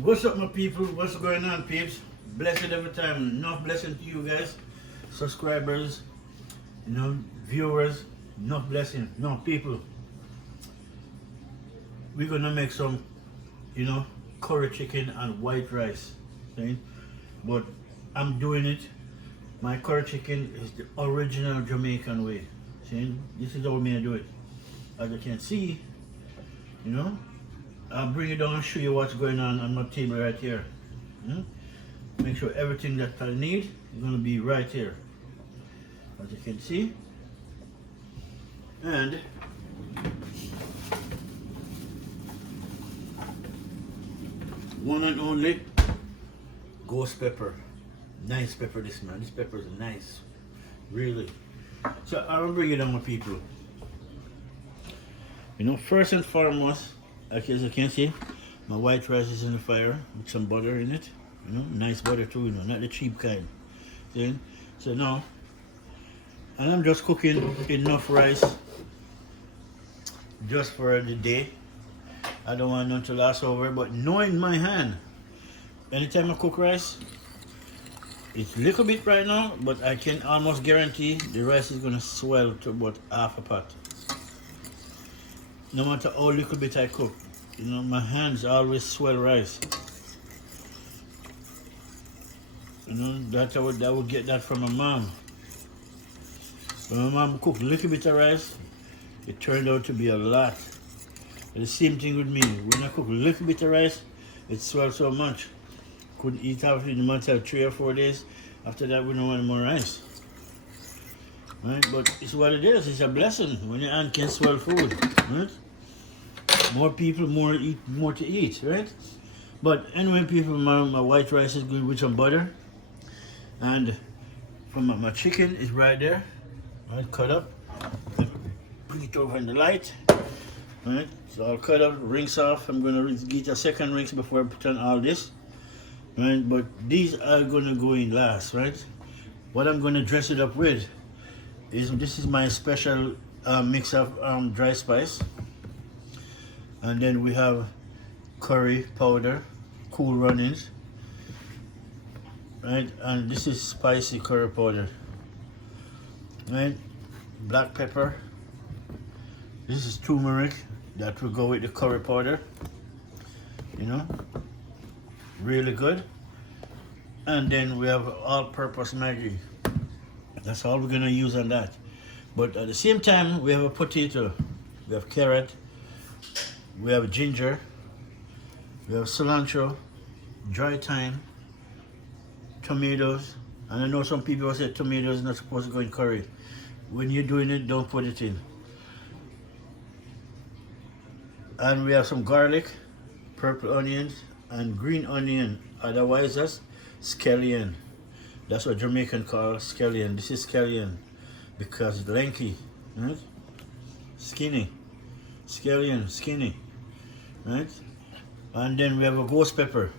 What's up, my people? What's going on, peeps? Blessed every time. Enough blessing to you guys, subscribers, viewers. Enough blessing. No, people. We're gonna make some, curry chicken and white rice. See? But I'm doing it. My curry chicken is the original Jamaican way. See? This is how we're gonna do it. As you can see, I'll bring it down and show you what's going on my table right here. Make sure everything that I need is going to be right here, as you can see. And one and only ghost pepper. Nice pepper, this man. This pepper is nice, really. So I will bring it down, my people. First and foremost, as you can see, my white rice is in the fire with some butter in it. Nice butter too, not the cheap kind. See? So now, and I'm just cooking enough rice just for the day. I don't want none to last over, but knowing my hand, anytime I cook rice, it's a little bit right now, but I can almost guarantee the rice is gonna swell to about half a pot. No matter how little bit I cook, my hands always swell rice. That I would get that from my mom. When my mom cooked a little bit of rice, it turned out to be a lot. And the same thing with me. When I cook a little bit of rice, it swells so much. Couldn't eat after in a matter of 3 or 4 days. After that, we don't want more rice. Right? But it's what it is. It's a blessing when your hand can swell food. Right? More people, more to eat, right? But anyway, people, my white rice is good with some butter. And from my chicken is right there. Right, cut up. Bring it over in the light. Right? So I'll cut up, rinse off. I'm gonna get a second rinse before I put on all this. Right? But these are gonna go in last, right? What I'm gonna dress it up with is this is my special mix of dry spice, and then we have curry powder, Cool Runnings, right? And this is spicy curry powder, right? Black pepper. This is turmeric that will go with the curry powder. Really good. And then we have all-purpose Maggi. That's all we're gonna use on that. But at the same time, we have a potato, we have carrot, we have ginger, we have cilantro, dry thyme, tomatoes. And I know some people say tomatoes are not supposed to go in curry. When you're doing it, don't put it in. And we have some garlic, purple onions, and green onion. Otherwise, that's scallion. That's what Jamaican call scallion. This is scallion because it's lanky, right? Skinny. Scallion, skinny, right? And then we have a ghost pepper.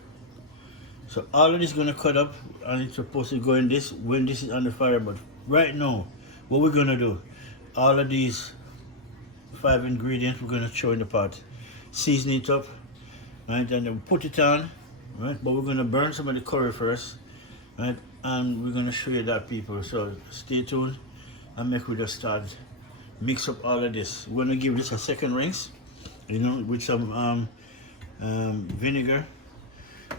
So all of this is gonna cut up, and it's supposed to go in this when this is on the fire. But right now, what we're gonna do, all of these 5 ingredients we're gonna throw in the pot, season it up, right? And then put it on, right? But we're gonna burn some of the curry first, right? And we're gonna show you that, people. So stay tuned and make we just start mix up all of this. We're gonna give this a second rinse, with some vinegar,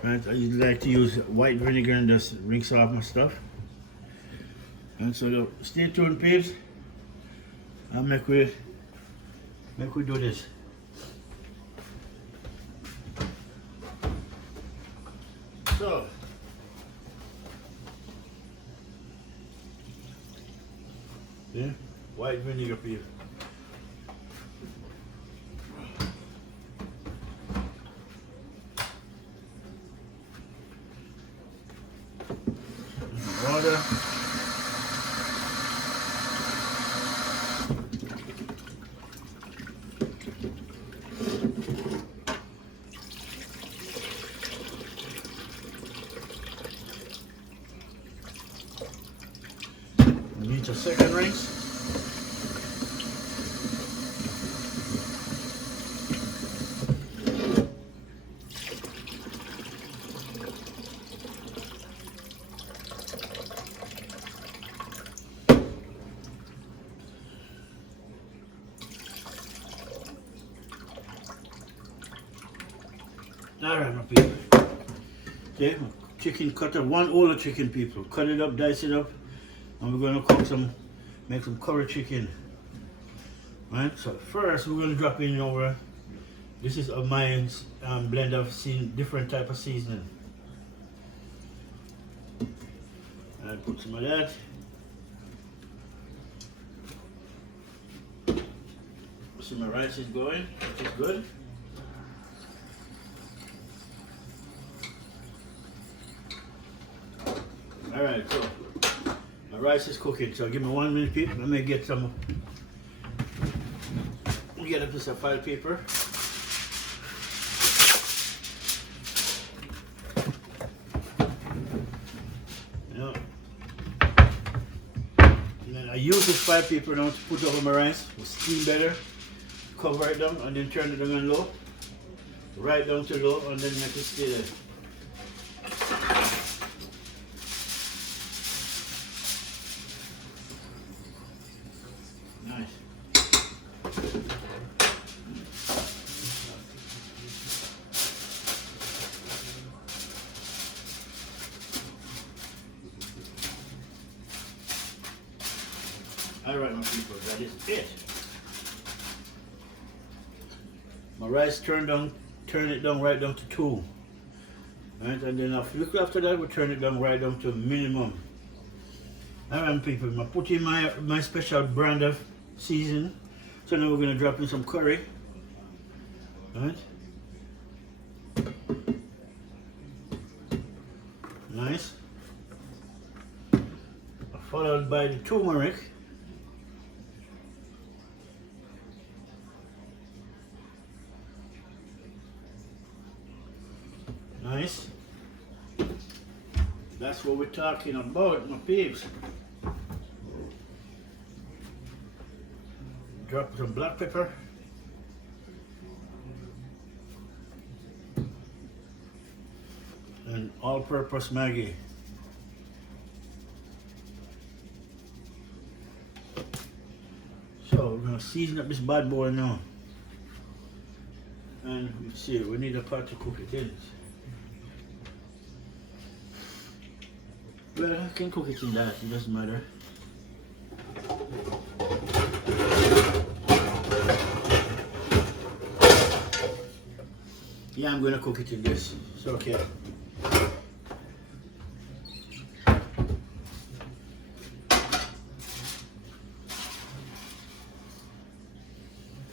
right? I like to use white vinegar and just rinse off my stuff. And so stay tuned, peeps, and make we do this. So yeah, white vinegar, peeps. Water. Needs a second rinse. Alright, my people. Okay, chicken cutter, one whole chicken, people. Cut it up, dice it up, and we're gonna make some curry chicken. Right, so first we're gonna drop in our, this is a my blend of different type of seasoning. I put some of that. See my rice is going, which is good. Alright, so my rice is cooking, so give me 1 minute, people. Let me get some, get a piece of file paper. Yeah. And then I use this file paper now to put over my rice, to steam better. Cover it down and then turn it down on low. Right down to low and then make it stay there. Nice. Alright, my people, that is it. My rice turn it down right down to 2. Right, and then after that we turn it down right down to minimum. Alright, people, I put in my special brand of season. So now we're gonna drop in some curry. Right. Nice. Followed by the turmeric. Nice. That's what we're talking about, my peeps. Drop some black pepper. And all-purpose Maggi. So we're gonna season up this bad boy now. And let's see, we need a pot to cook it in. Well, I can cook it in that, it doesn't matter. Yeah, I'm gonna cook it in this. It's okay.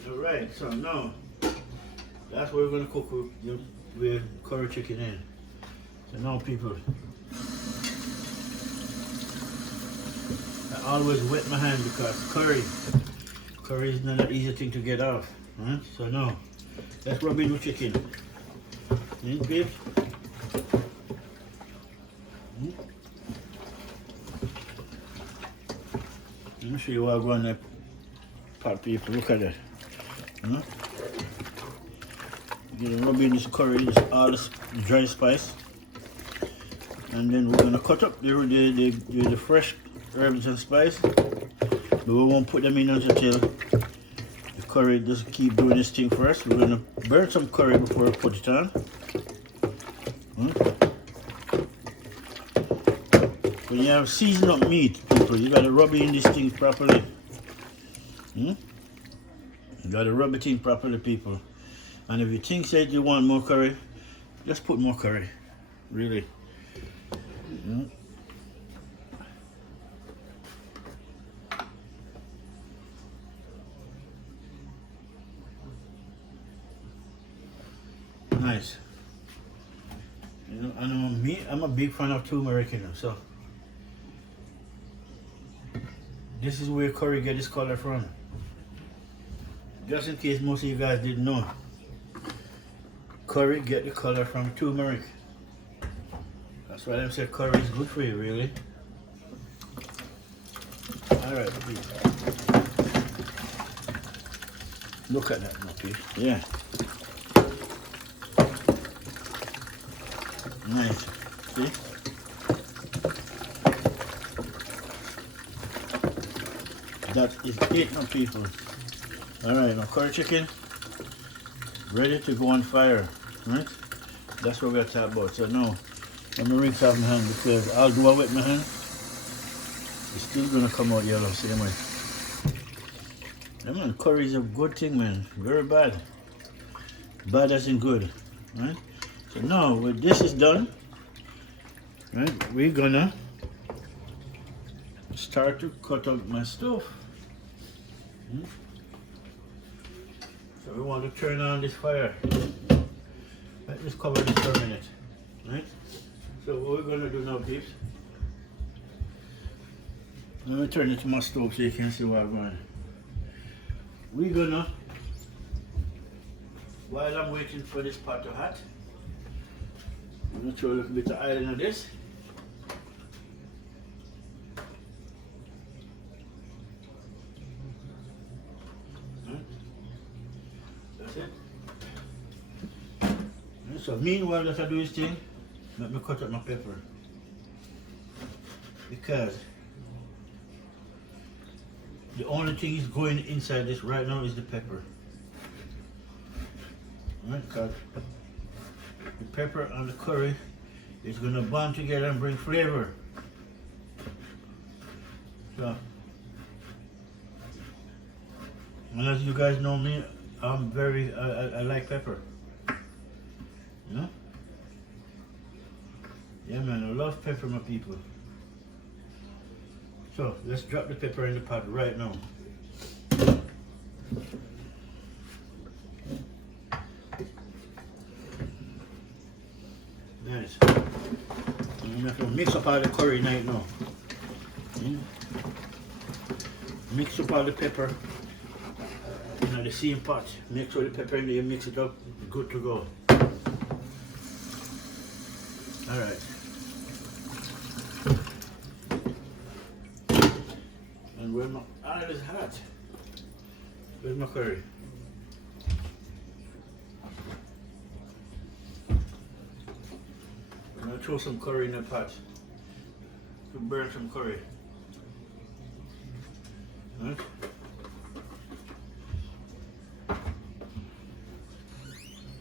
Alright, so now that's what we're gonna cook with curry chicken in. So now, people, I always wet my hand because curry is not an easy thing to get off. Right? So now let's rub in the chicken. Babe. Let me show you what I'm going to pot, people. Look at that. You're gonna rub in this curry, all this dry spice, and then we're gonna cut up the fresh herbs and spice, but we won't put them in until the curry just keep doing this thing for us. We're gonna burn some curry before we put it on. When you have seasoned up meat, people, you gotta rub it in this thing properly. You gotta rub it in properly, people. And if you think that you want more curry, just put more curry, really. Nice. You know, and I'm a big fan of turmeric, you know, so this is where curry get this color from. Just in case most of you guys didn't know, curry get the color from turmeric. That's why them say curry is good for you, really. Alright, look at that, okay? Yeah. Nice. See? That is it, my people. Alright, my curry chicken ready to go on fire. Right? That's what we're talking about. So now, let me rinse off my hand because I'll do it with my hand. It's still gonna come out yellow, same way. Yeah, man, curry is a good thing, man. Very bad. Bad as in good, right? So now, when this is done, right, we're gonna start to cut up my stuff. So we want to turn on this fire. Let us cover this for a minute, right? So what we're gonna do now, peeps? Let me turn it to my stove so you can see what I'm going. We're gonna, while I'm waiting for this pot to hot, I'm gonna throw a little bit of oil into this. That's it. And so meanwhile that I do this thing, let me cut up my pepper. Because the only thing is going inside this right now is the pepper. Right, because the pepper and the curry is going to bond together and bring flavor. So, and as you guys know me, I'm very, I like pepper. You know? Yeah, man, I love pepper, my people. So let's drop the pepper in the pot right now. Nice. I'm going to mix up all the curry right now. Mix up all the pepper in the same pot. Make sure the pepper in there, mix it up, good to go. Alright. And where my oil is hot. Where's my curry? I'm gonna throw some curry in the pot to burn some curry. Right? A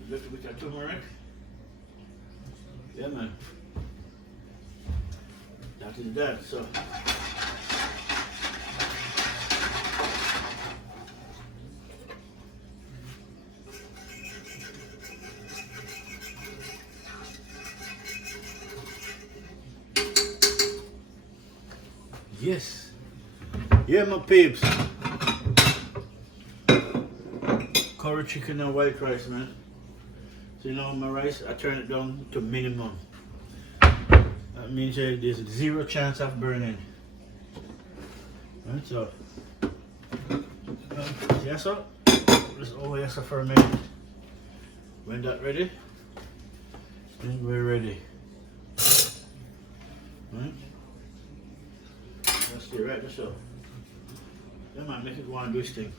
little bit of turmeric. Yeah, man. That is that. So. Yes. Yeah, my peeps. Curry chicken and white rice, man. So you know my rice, I turn it down to minimum. That means there's zero chance of burning. Right, so yes, sir. Just over yes for a minute. When that ready, then we're ready. Right. Let's stay right this up. Yeah, man, make it go and do this thing.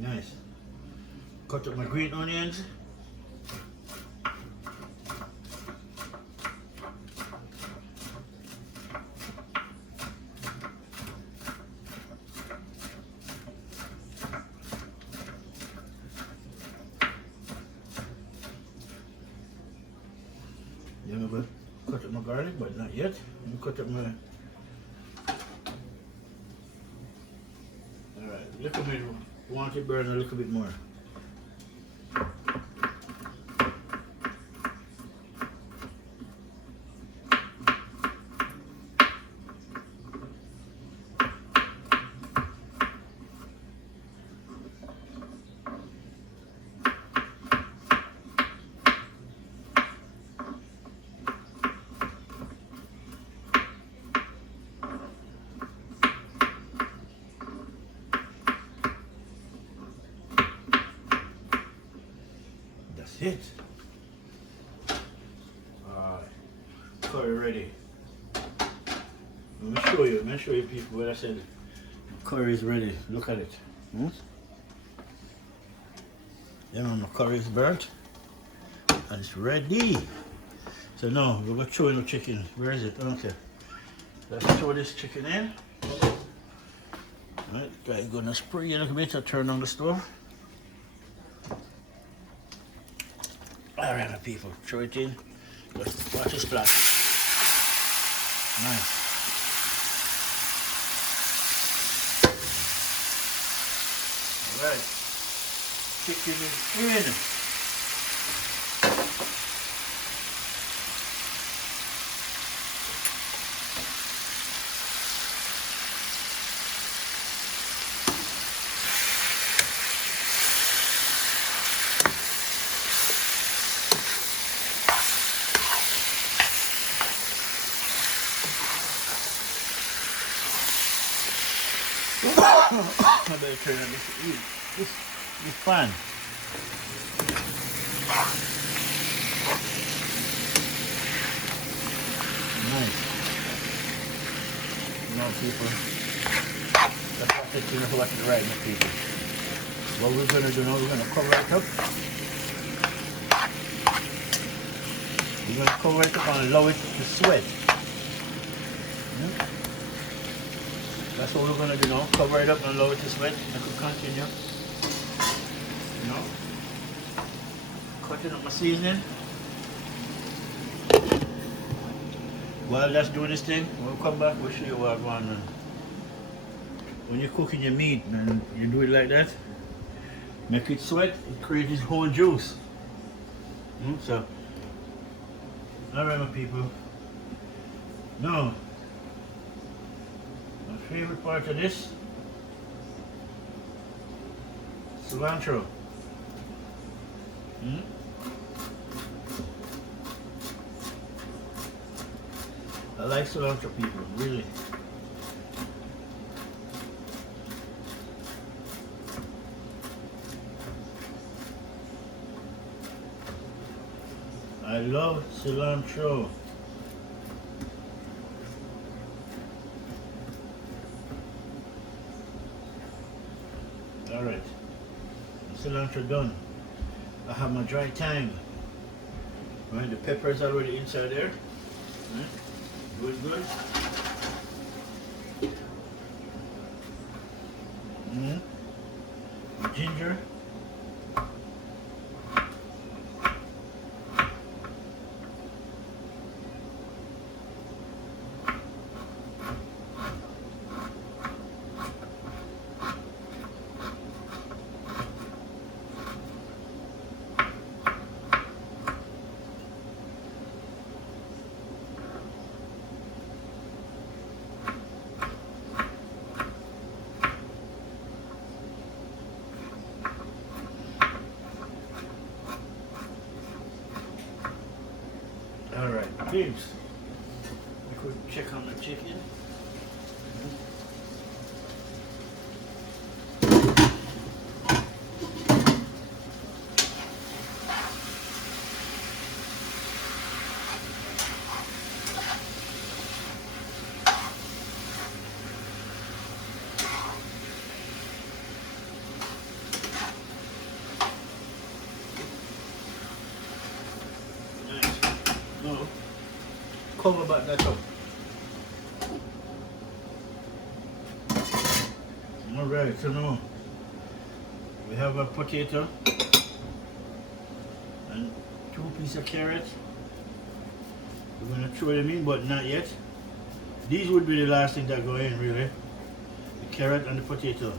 Nice. Cut up my green onions. Then I'm going to cut up my garlic, but not yet. I'm going to cut up my... Alright, little bit, want it burn a little bit more. That's it. Alright, curry ready. Let me show you people what I said. Curry is ready. Look at it. Yeah, man, my curry is burnt and it's ready. So now we're gonna throw in the chicken. Where is it? Okay. Let's throw this chicken in. Right, I'm gonna spray a little bit and turn on the stove. Alright, people, throw it in. Just watch it splash. Nice. Alright, chicken is in. I better turn on this fan. Nice. Now people, that's what I think what is right now, people. What we're gonna do now, we're gonna cover it up. We're gonna cover it up and allow it to sweat. That's what we're going to do now. Cover it up and allow it to sweat. I could continue. You know. Cutting up my seasoning. While that's doing this thing, when we come back, we'll show you what I'm going on. When you're cooking your meat, man, you do it like that. Make it sweat, it creates its own juice. So, alright, my people. Now, favorite part of this, cilantro. I like cilantro, people, really. I love cilantro. Alright, cilantro done. I have my dry thyme. Right, the pepper is already inside there. Right. Good. Ginger. Alright, babes. We could check on the chicken. Cover back that up. Alright, so now we have a potato and 2 pieces of carrot. We're going to throw them in, but not yet. These would be the last thing that go in, really. The carrot and the potato.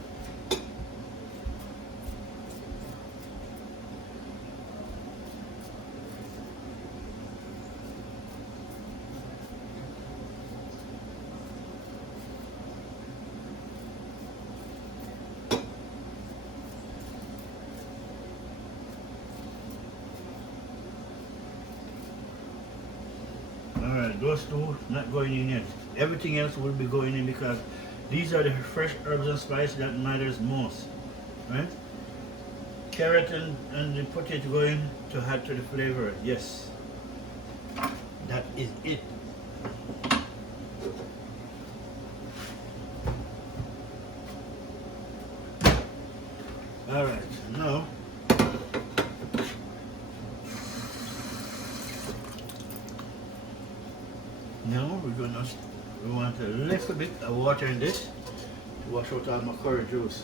Alright, those two not going in yet. Everything else will be going in because these are the fresh herbs and spices that matters most. Right? Carrot and the potato going to add to the flavor. Yes. That is it. Now we want a little bit of water in this to wash out all my curry juice.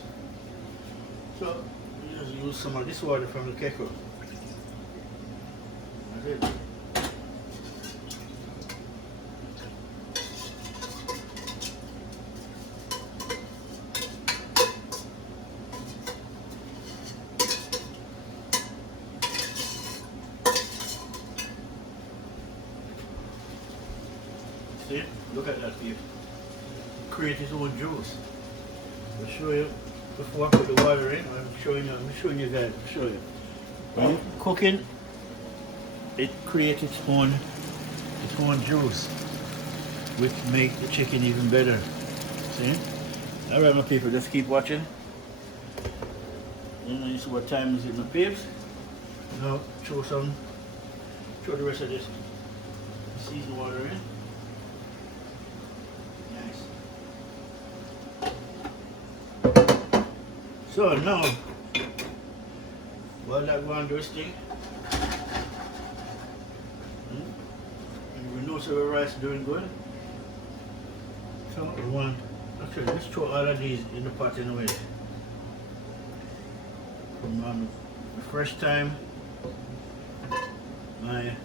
So we just use some of this water from the kettle. That's it. See? Look at that here. Create its own juice. I'll show you before I put the water in. I'm showing you guys. I'll show you. When you're cooking, it creates its own juice, which makes the chicken even better. See? Alright my people, just keep watching. You know, you see what time is it, my peeps? Now throw the rest of this seasoned water in. So now, while that going to do its thing, and we know so our rice is doing good, so we want, actually let's throw all of these in the pot in a way. From the first time, my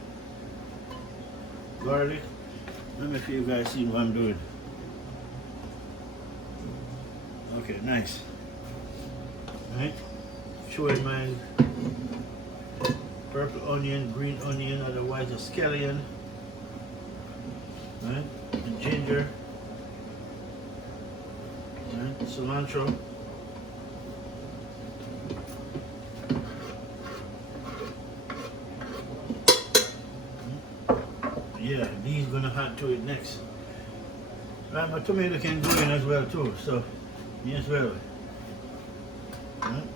garlic, let me see if you guys see what I'm doing. Okay, nice. Right, showing my purple onion, green onion, otherwise a scallion, right, and ginger, right, cilantro, yeah, these gonna add to it next. Right, my tomato can go in as well too, so me as well. Right.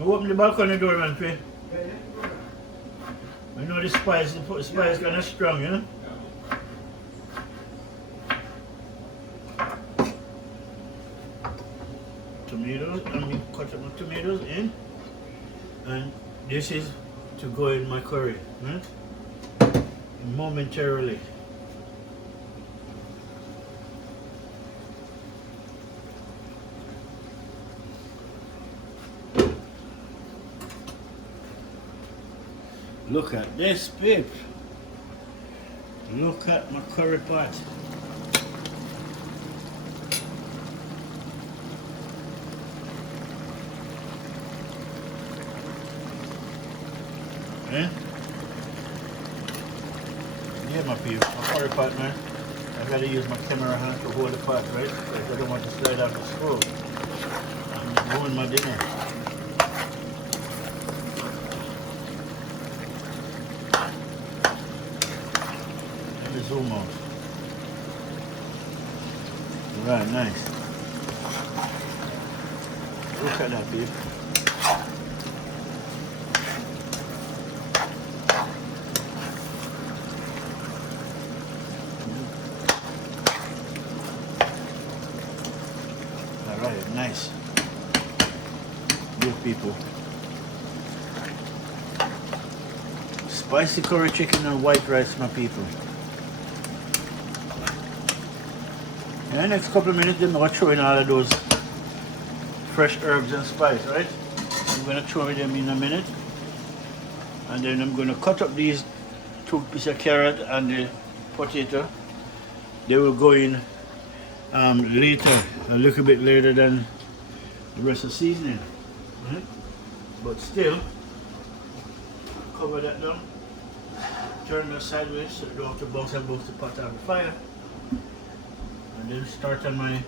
Open the balcony door, man, Faye. I know the spice kind of strong, you know? Tomatoes, cut up my tomatoes in. And this is to go in my curry, right? Momentarily. Look at this, babe. Look at my curry pot. Eh? Yeah, my people, my curry pot, man. I gotta use my camera hand to hold the pot, right? Because I don't want to slide out the stove. I'm ruin my dinner. Let me zoom out. Right, nice. Look at that, people. Alright, nice. Good people. Spicy curry chicken and white rice, my people. In the next couple of minutes, I'm going to throw in all of those fresh herbs and spice, right? I'm going to throw them in a minute. And then I'm going to cut up these 2 pieces of carrot and the potato. They will go in later, a little bit later than the rest of the seasoning, right? But still, cover that down, turn it sideways so you don't have to bounce the pot out of the fire, and then start on my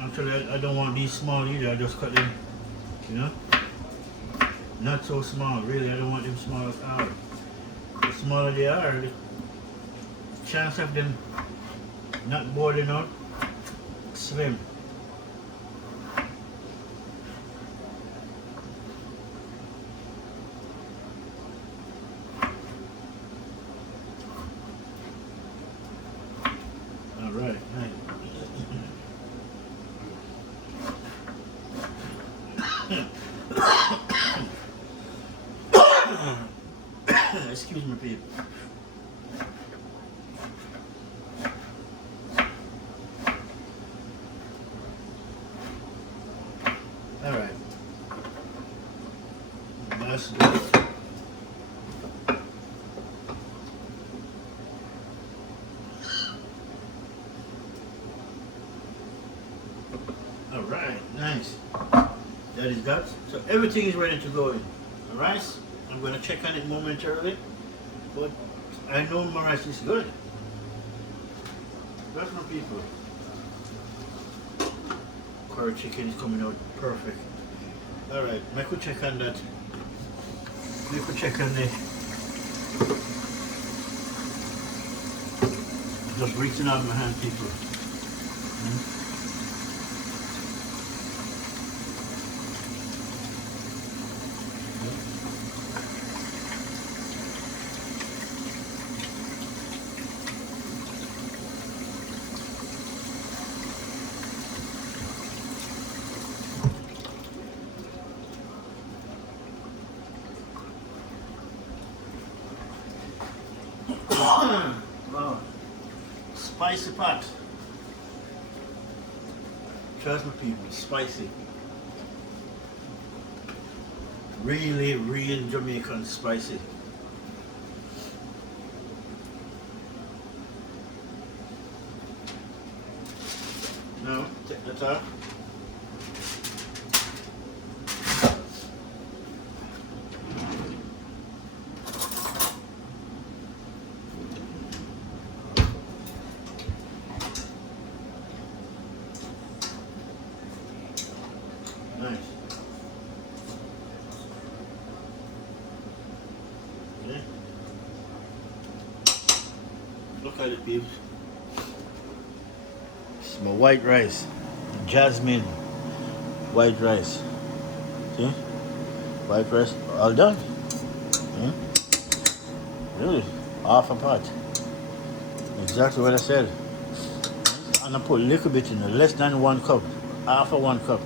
actually I don't want these small either, I just cut them, you know, not so small, really. I don't want them small at all. The smaller they are, the chance of them not boiling out slim. Alright, people. All right. That's good. All right, nice. That is that. So everything is ready to go in. The rice, I'm going to check on it momentarily, but I know my rice is good. That's my people. Curry chicken is coming out perfect. All right, make a check on that. Make a check on the. Just reaching out my hand, people. Wow. Spicy pot. Trust me, people, spicy. Really, real Jamaican spicy. Now, take that off. Nice. Okay. Look at it, peeps. It's my white rice. Jasmine white rice. See? White rice all done. Really? Half a pot. Exactly what I said. And I put a little bit in it, less than 1 cup. Half of 1 cup.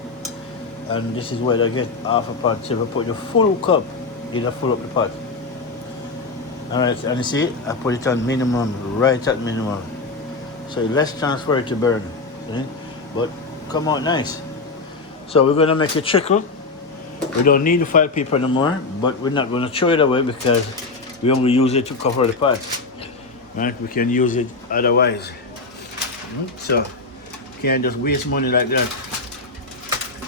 And this is where I get half a pot. So if I put the full cup, it'll fill up the pot. Alright, and you see, I put it on minimum, right at minimum. So less chance for it to burn. See? But come out nice. So we're gonna make it trickle. We don't need the foil paper anymore, but we're not gonna throw it away because we only use it to cover the pot. Right? We can use it otherwise. So can't just waste money like that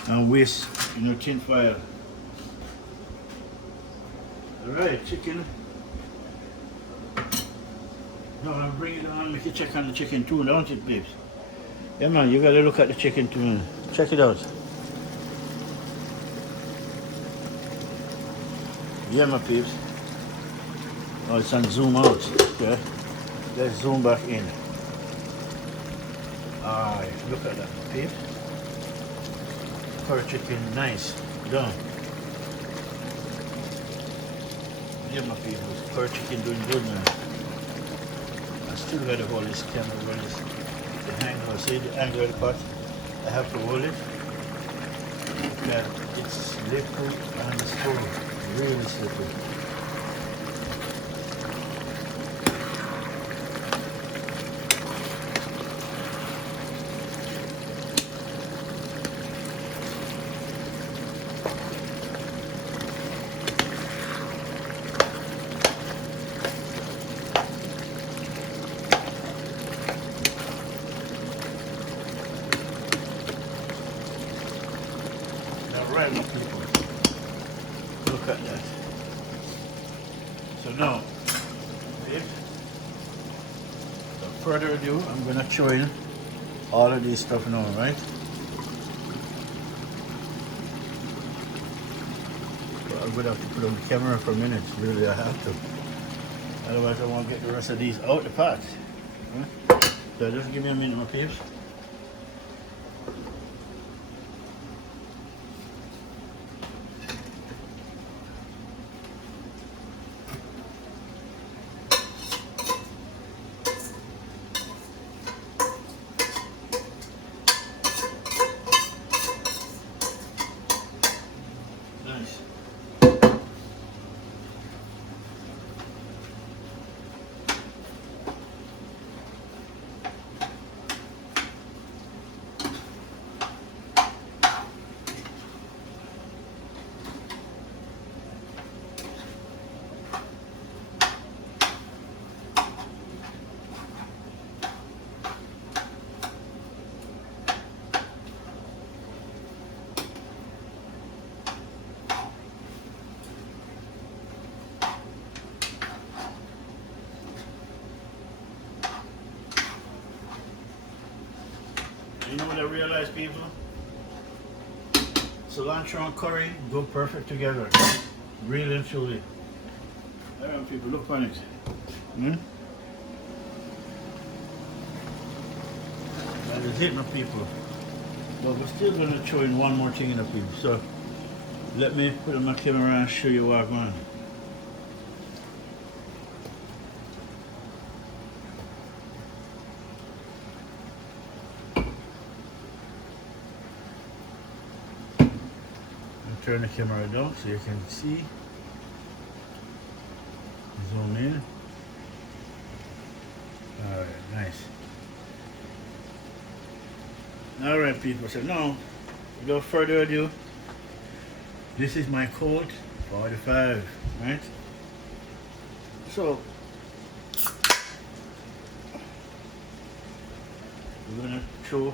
and waste, tin foil. Alright, chicken. No, I'm bringing it on, make you check on the chicken too, don't it, babes? Yeah, man, you gotta look at the chicken too, man. Check it out. Yeah, my peeps. Oh, it's on zoom out. Okay. Let's zoom back in. Alright, look at that, peeps. Curry chicken, nice. Done. Yeah, my people. Curry chicken doing good, man. I still gotta hold this camera when it's the angle. See the angle of the pot? I have to hold it. Yeah, it's slippery and it's full. Really slippery. Right, people. Look at that. So now, without further ado, I'm gonna throw in all of this stuff now, right? But I'm gonna have to put on the camera for a minute. Really, I have to. Otherwise, I won't get the rest of these out the pot. Right? So just give me a minute, my peeps. You know what I realized, people? Cilantro and curry go perfect together. Really and truly. Alright, people, look on it. That is it, my people. But we're still going to throw in one more thing in the people. So let me put on my camera and show you what I'm on. Turn the camera down so you can see. Zoom in. Alright, nice. Alright, people, so now, without further ado, this is my code 45, right? So, we're gonna throw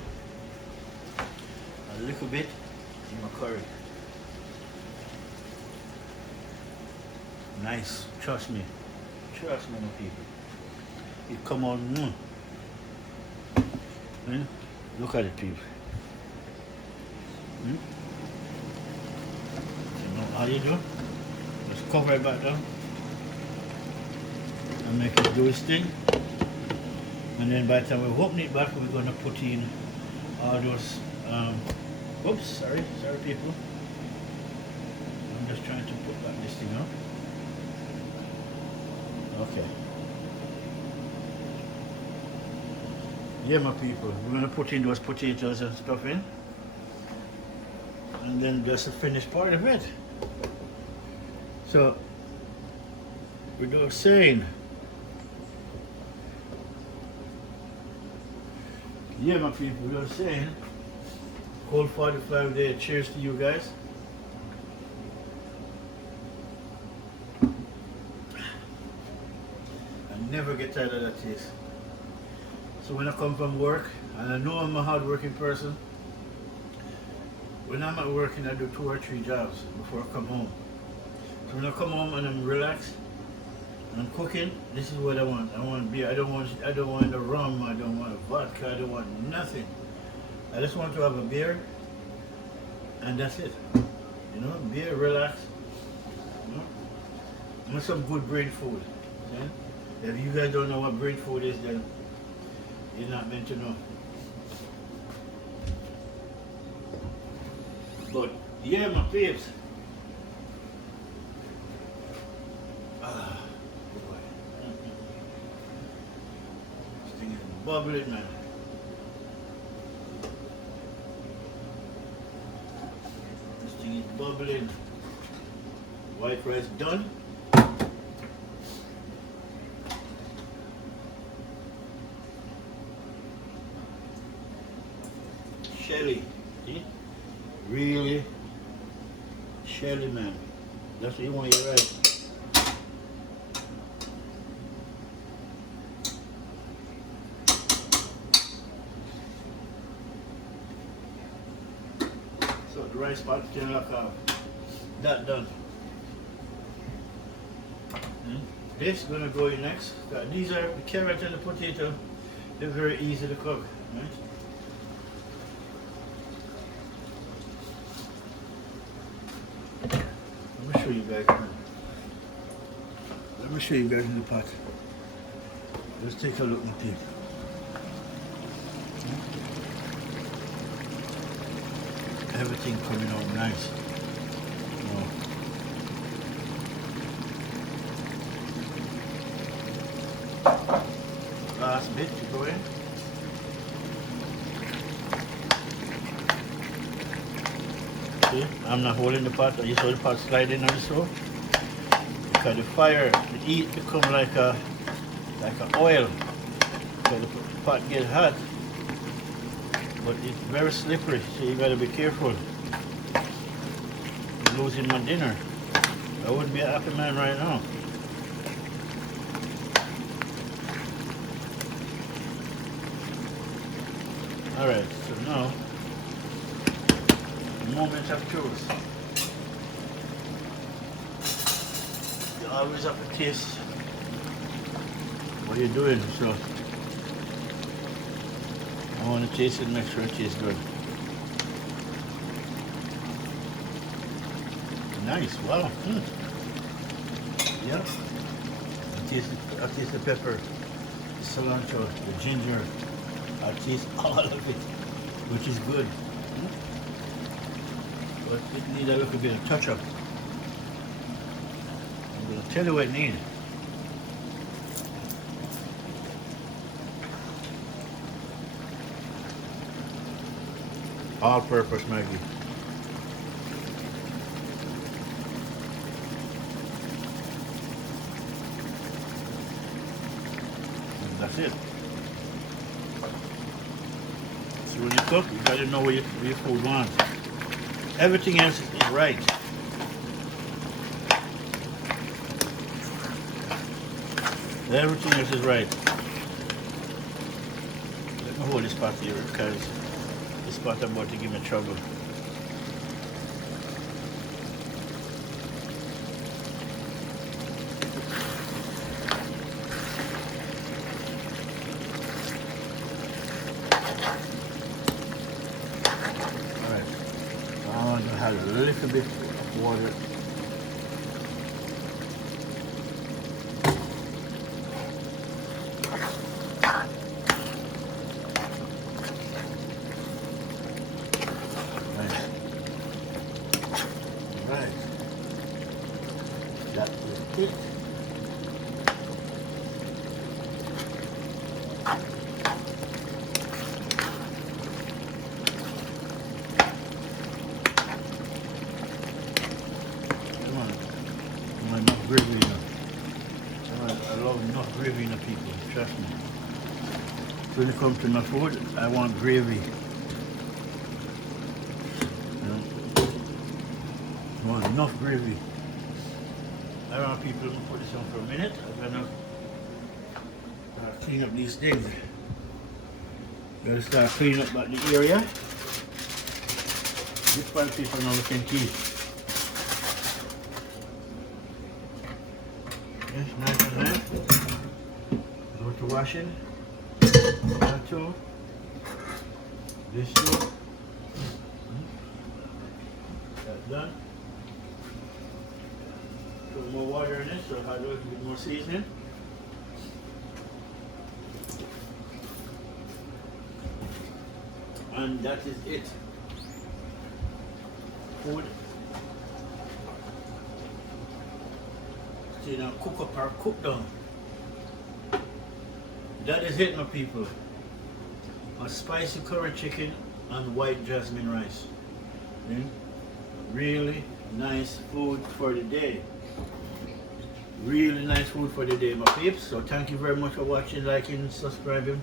a little bit in my curry. Nice, trust me, my people. It come on, look at it, people. So now all you do, just cover it back down and make it do its thing. And then by the time we open it back, we're gonna put in all those. Oops, sorry people. I'm just trying to put back this thing up. Okay. Yeah, my people, we're going to put in those potatoes and stuff in. And then that's the finished part of it. So, without saying, yeah, my people, without saying, whole 45 day, cheers to you guys. Never get tired of that taste. So when I come from work, and I know I'm a hard-working person, when I'm at work I do 2 or 3 jobs before I come home. So when I come home and I'm relaxed and I'm cooking, this is what I want. I want beer. I don't want the rum. I don't want vodka. I don't want nothing. I just want to have a beer, and that's it. You know, beer, relax. You know, I want some good brain food. Okay? If you guys don't know what brain food is, then you're not meant to know. But yeah, my peeps. Boy. This thing is bubbling, man. This thing is bubbling. White rice done. Shelly, see? Really Shelly, man. That's what you want to eat, right? So the rice pot can lock off. That done. This is gonna go in next. These are the carrot and the potato. They're very easy to cook, right? Let me show you guys. Let me show you guys in the pot. Let's take a look at it. Everything coming out nice. Last bit to go in. See, I'm not holding the pot. You saw the pot sliding on the stove. Because the fire, the heat become like a oil. So the pot gets hot, but it's very slippery. So you gotta be careful. I'm losing my dinner. I wouldn't be a happy man right now. Alright, so now, the moment of truth. You always have to taste what you're doing, so I want to taste it, make sure it tastes good. Nice, wow. Yeah. I taste the pepper, the cilantro, the ginger. I taste all of it, which is good. But it needs a little bit of touch up. I'm going to tell you what it needs. All-purpose Maggi. And that's it. So when you cook, you got to know what your food wants. Everything else is right. Everything else is right. Let me hold this pot here because this pot about to give me trouble. Alright. I'm going to add a little bit of water. That is it. Come on. I want enough gravy enough. I love enough gravy in the people, trust me. When it comes to my food, I want gravy. I want enough gravy. I don't want people to put this on for a minute. I'm gonna clean up these things. Gonna start cleaning up about the area. This one people now looking key. Yes, nice and nice. Go to washing. That too. This too. That's done. Put more water in it so I do a little bit more seasoning. And that is it. Food. So now cook up or cook down. That is it, my people. A spicy curry chicken and white jasmine rice. Really nice food for the day. Really nice food for the day, my peeps. So thank you very much for watching, liking, subscribing.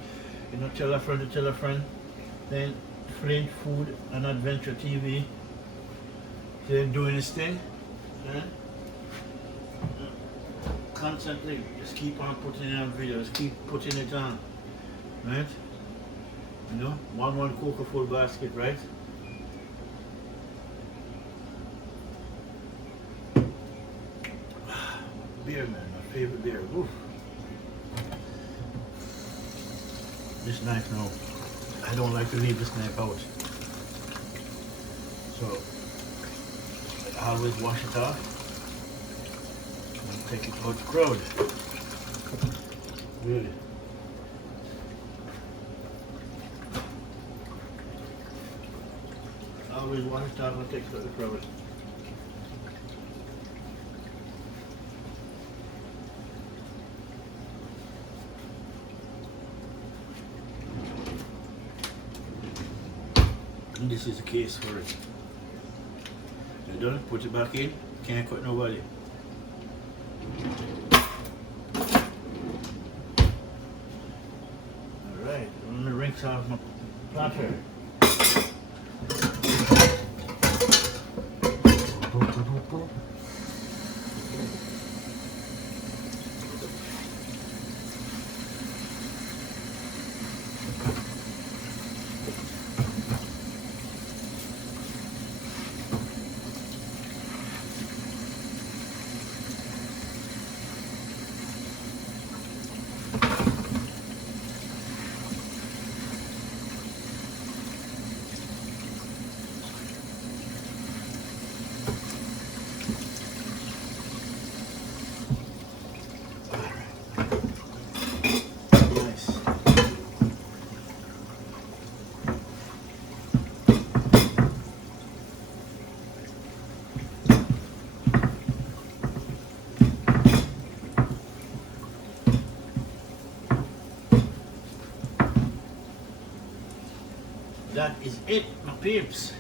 You know, tell a friend to tell a friend. Then Flint Food and Adventure TV. They're doing this thing. Constantly, just keep on putting in videos, keep putting it on. Right? You know, one cocoa full basket, right? Beer, man, my favorite beer. Oof. This knife now, I don't like to leave this knife out. So, I always wash it off and take it out the crowd. Really. I always wash it off and take it out the crowd. And this is the case for it. You done? Put it back in. Can't cut nobody. Alright, I'm gonna rinse off my platter. That is it, my peeps.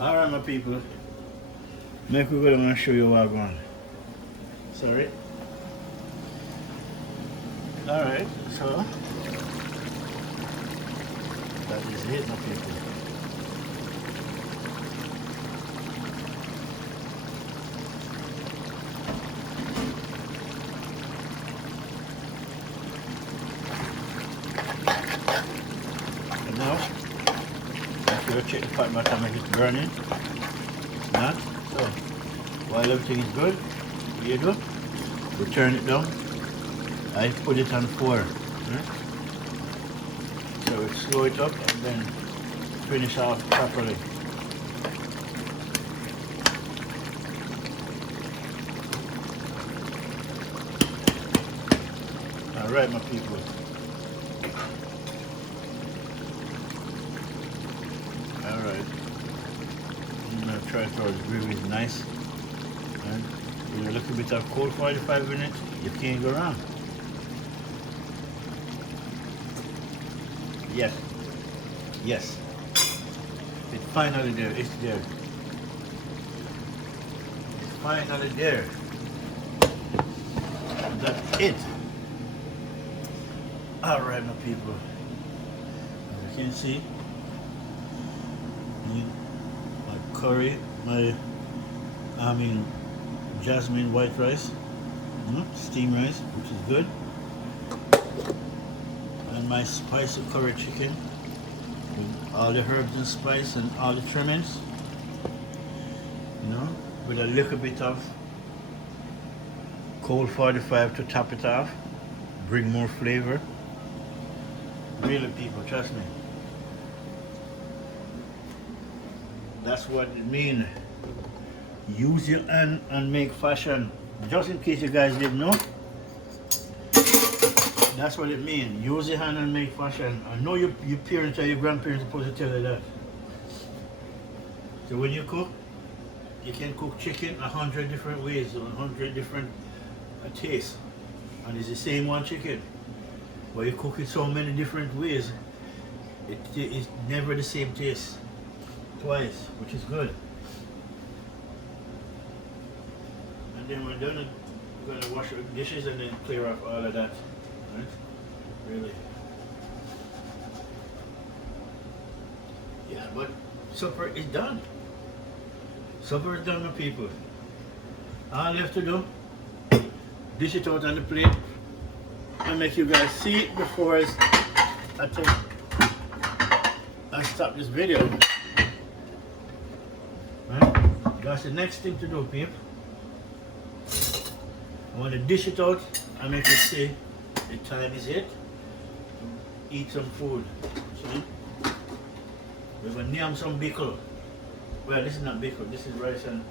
Alright, my people. Make we go down and show you what I'm going. Sorry. Alright, so that is it, my people. And now, after you check the pot bottom and it's burning, it's not. So, while everything is good, what you do? We turn it down. I put it on 4. Right? So we slow it up and then finish off properly. Alright, my people. Alright. I'm going to try to the gravy is nice. And with a little bit of cold 45 minutes, you can't go wrong. Yes. Yes. It's finally there. It's there. It's finally there. That's it. Alright, my people. As you can see, my curry, Jasmine white rice, steamed rice, which is good. And my spicy curry chicken with all the herbs and spice and all the trimmings, with a little bit of cold 45 to top it off, bring more flavor. Really, people, trust me. That's what it means. Use your hand and make fashion. Just in case you guys didn't know, that's what it means. Use your hand and make fashion. I know your parents or your grandparents are supposed to tell you that. So when you cook, you can cook chicken 100 different ways, 100 different tastes. And it's the same one chicken. But you cook it so many different ways, it's never the same taste twice, which is good. And then when done, we're going to wash the dishes and then clear off all of that. Right? Really. Yeah, but supper is done. Supper is done, my people. All you have to do, dish it out on the plate and make you guys see it before I stop this video. Right? That's the next thing to do, people. I want to dish it out and make it see the time is it. Eat some food. See? We're going to name some pickle. Well, this is not pickle, this is rice and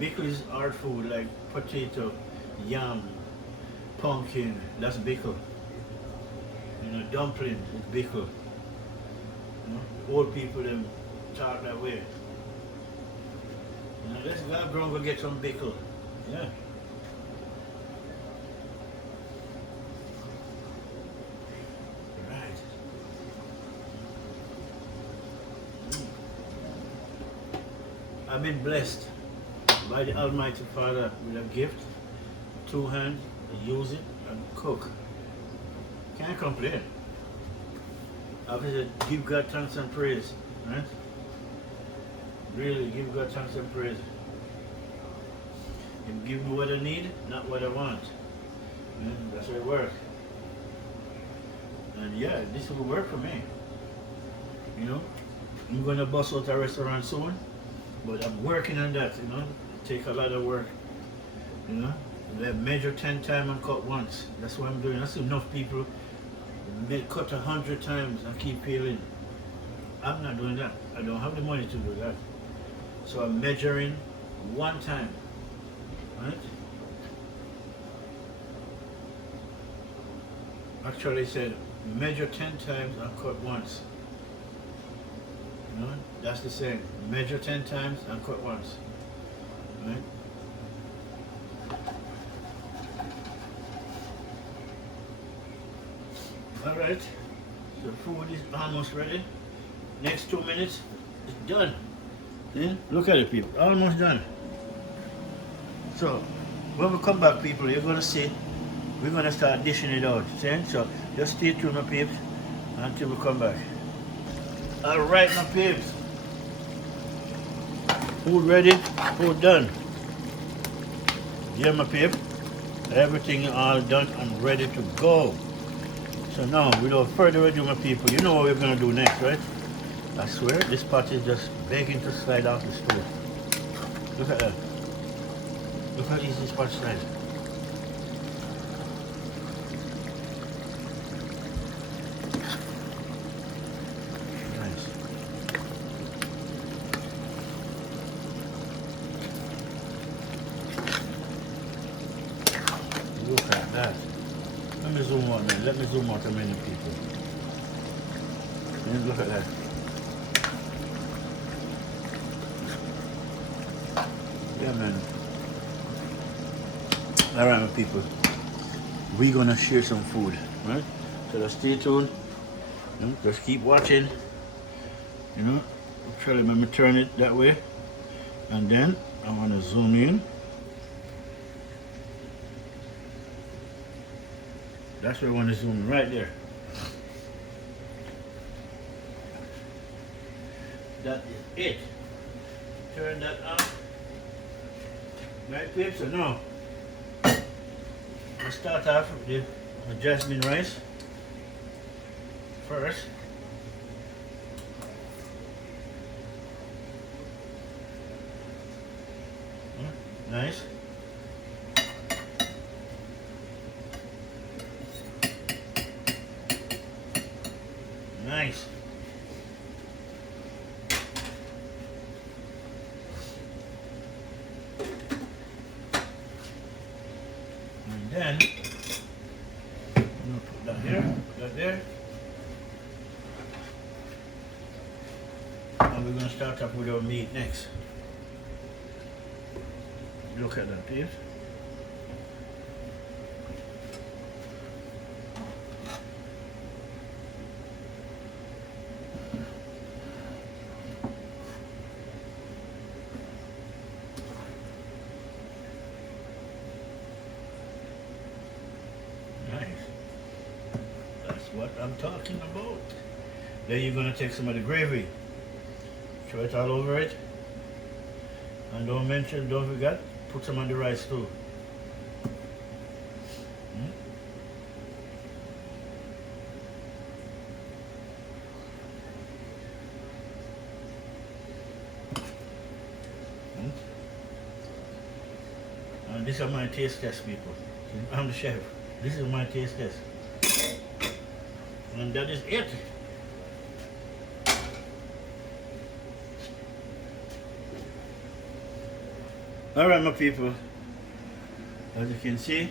pickle is hard food like potato, yam, pumpkin, that's pickle. Dumpling is pickle. Old people them talk that way. Let's go get some pickle. Yeah. Right. I've been blessed by the Almighty Father with a gift, 2 hands, use it and cook. Can't complain. Obviously, give God thanks and praise, right? Really, give God thanks and praise. And give me what I need, not what I want. That's how it works. And yeah, this will work for me. I'm gonna bust out a restaurant soon, but I'm working on that. It take a lot of work. Measure 10 times and cut once. That's what I'm doing. That's enough people cut 100 times and keep peeling. I'm not doing that. I don't have the money to do that. So I'm measuring 1 time. Right? Actually, I said measure 10 times and cut once. You know, that's the same. Measure 10 times and cut once. Right? Alright, the food is almost ready. Next 2 minutes, it's done. See? Look at it, people, almost done. So, when we come back, people, you're gonna see, we're gonna start dishing it out. See? So, just stay tuned, my peeps, until we come back. Alright, my peeps. Food ready, food done. Yeah, my peep. Everything all done and ready to go. So now, without further ado, my people, you know what we're gonna do next, right? I swear, this pot is just begging to slide off the stove. Look at that. Look how easy this pot slides. Nice. Look at that. Let me zoom out, man. Let me zoom out a minute, people. And look at that. Yeah, man. Alright, my people. We're gonna share some food, right? So just stay tuned. You know, just keep watching. You know, try to let me turn it that way. And then I wanna zoom in. That's where I want to zoom in, right there. That is it. Turn that off. Right, peeps? So now, let's start off with the jasmine rice first. Nice. Nice. And then I'm gonna put that here, put that there. And we're gonna start up with our meat next. Look at that, please. What I'm talking about. Then you're gonna take some of the gravy, throw it all over it, and don't forget, put some on the rice too. And these are my taste test, people. I'm the chef. This is my taste test. And that is it. Alright, my people. As you can see,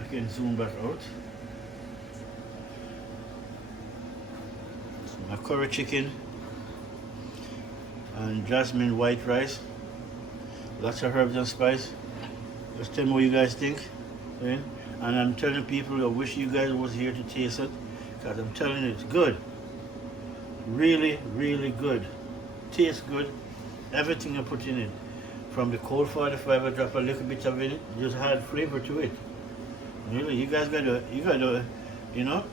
I can zoom back out. So my curry chicken and jasmine white rice. Lots of herbs and spice. Just tell me what you guys think. Okay? And I'm telling people, I wish you guys was here to taste it. Because I'm telling you, it's good. Really, really good. Tastes good. Everything I put in it. From the cold 45, I drop a little bit of it. Just add flavor to it. Really, you guys gotta, you know,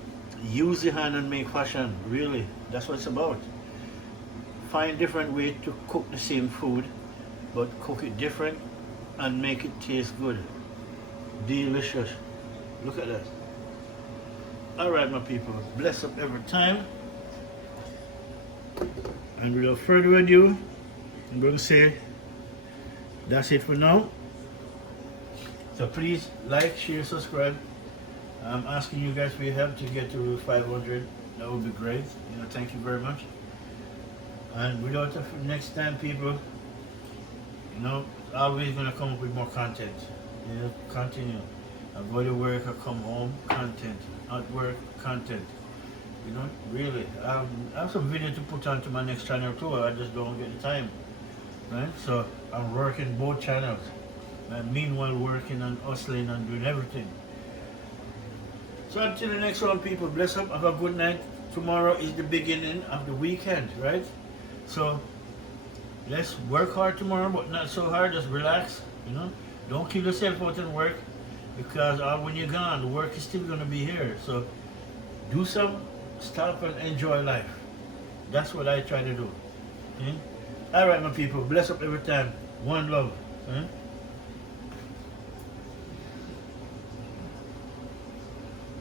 use your hand and make fashion. Really, that's what it's about. Find different ways to cook the same food, but cook it different and make it taste good. Delicious. Look at that. Alright, my people, bless up every time. And without further ado, I'm going to say that's it for now. So please like, share, subscribe. I'm asking you guys for your help to get to 500. That would be great. You know, thank you very much. And without next time, people, you know, always going to come up with more content. You know, continue. I go to work, I come home, content. At work, content. You know, really. I have some video to put onto my next channel too. I just don't get the time. Right? So I'm working both channels. And meanwhile working and hustling and doing everything. So until the next one, people, bless up, have a good night. Tomorrow is the beginning of the weekend, right? So let's work hard tomorrow, but not so hard, just relax, you know. Don't kill yourself out in work, because when you're gone, the work is still gonna be here. So do some, stop and enjoy life. That's what I try to do. Okay? Alright, my people, bless up every time. One love. Okay?